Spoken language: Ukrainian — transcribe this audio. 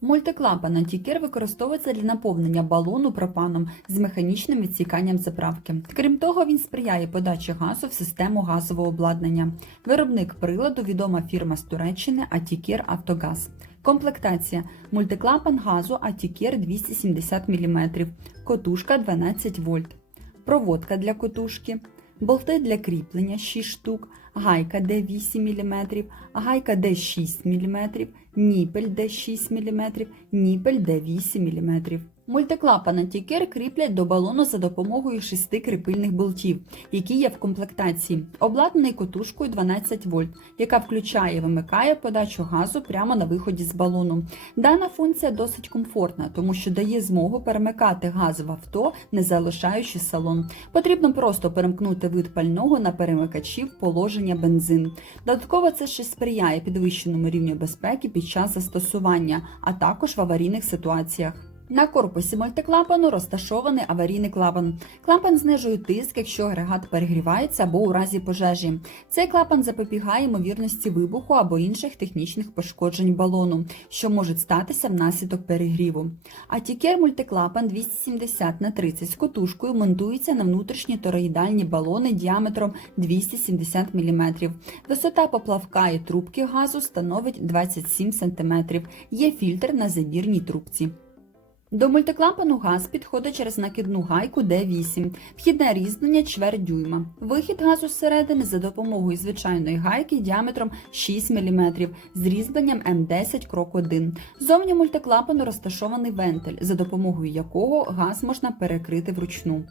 Мультиклапан антікер використовується для наповнення балону пропаном з механічним відсіканням заправки. Крім того, він сприяє подачі газу в систему газового обладнання. Виробник приладу відома фірма з Туреччини Атікер Автогаз. Комплектація мультиклапан газу Атікер 270 мм, котушка 12 вольт, проводка для котушки, болти для кріплення 6 штук, гайка D8 мм, гайка D6 мм, ніпель D6 мм, ніпель D8 мм. Мультиклапан антікер кріплять до балону за допомогою шести кріпильних болтів, які є в комплектації, обладнаний котушкою 12 вольт, яка включає і вимикає подачу газу прямо на виході з балону. Дана функція досить комфортна, тому що дає змогу перемикати газ в авто, не залишаючи салон. Потрібно просто перемкнути вид пального на перемикачі в положення бензин. Додатково це ще сприяє підвищеному рівню безпеки під час застосування, а також в аварійних ситуаціях. На корпусі мультиклапану розташований аварійний клапан. Клапан знижує тиск, якщо агрегат перегрівається або у разі пожежі. Цей клапан запобігає ймовірності вибуху або інших технічних пошкоджень балону, що можуть статися внаслідок перегріву. А тікер мультиклапан 270 на 30 з котушкою монтується на внутрішні тороїдальні балони діаметром 270 мм. Висота поплавка і трубки газу становить 27 см. Є фільтр на забірній трубці. До мультиклапану газ підходить через накидну гайку D8, вхідне різнення чверть дюйма. Вихід газу зсередини за допомогою звичайної гайки діаметром 6 мм з різьбленням М10 крок 1. Зовні мультиклапану розташований вентиль, за допомогою якого газ можна перекрити вручну.